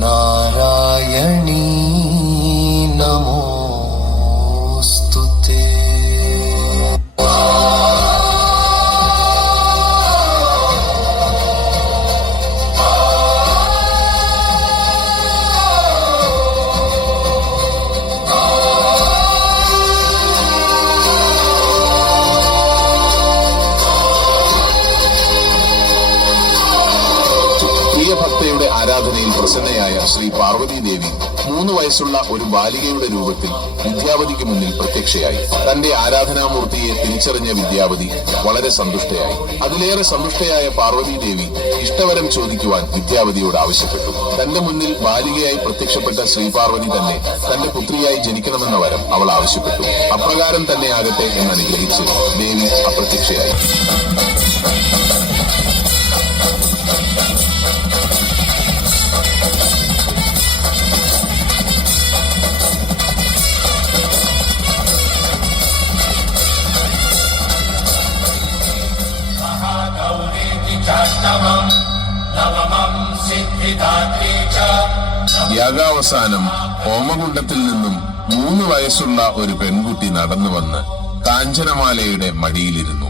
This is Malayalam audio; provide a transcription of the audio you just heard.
നാരായണീ നമോസ്തുതേ. ഭക്തയുടെ ആരാധനയിൽ പ്രസന്നയായ ശ്രീ പാർവതി ദേവി 3 വയസ്സുള്ള ഒരു ബാലികയുടെ രൂപത്തിൽ വിദ്യാവതിക്ക് മുന്നിൽ പ്രത്യക്ഷയായി. തന്റെ ആരാധനാമൂർത്തിയെ തിരിച്ചറിഞ്ഞ വിദ്യാവതി വളരെ സന്തുഷ്ടയായി. അതിലേറെ സന്തുഷ്ടയായ പാർവതി ദേവി ഇഷ്ടവരം ചോദിക്കുവാൻ വിദ്യാവതിയോട് ആവശ്യപ്പെട്ടു. തന്റെ മുന്നിൽ ബാലികയായി പ്രത്യക്ഷപ്പെട്ട ശ്രീ പാർവതി തന്നെ തന്റെ പുത്രിയായി ജനിക്കണമെന്ന വരം അവൾ ആവശ്യപ്പെട്ടു. അപ്രകാരം തന്നെ ആകട്ടെ എന്നനുഗ്രഹിച്ച് ദേവി അപ്രത്യക്ഷയായി. യാഗാവസാനം ഹോമകുണ്ഡത്തിൽ നിന്നും 3 വയസ്സുള്ള ഒരു പെൺകുട്ടി നടന്നു വന്ന് കാഞ്ചനമാലയുടെ മടിയിലിരുന്നു.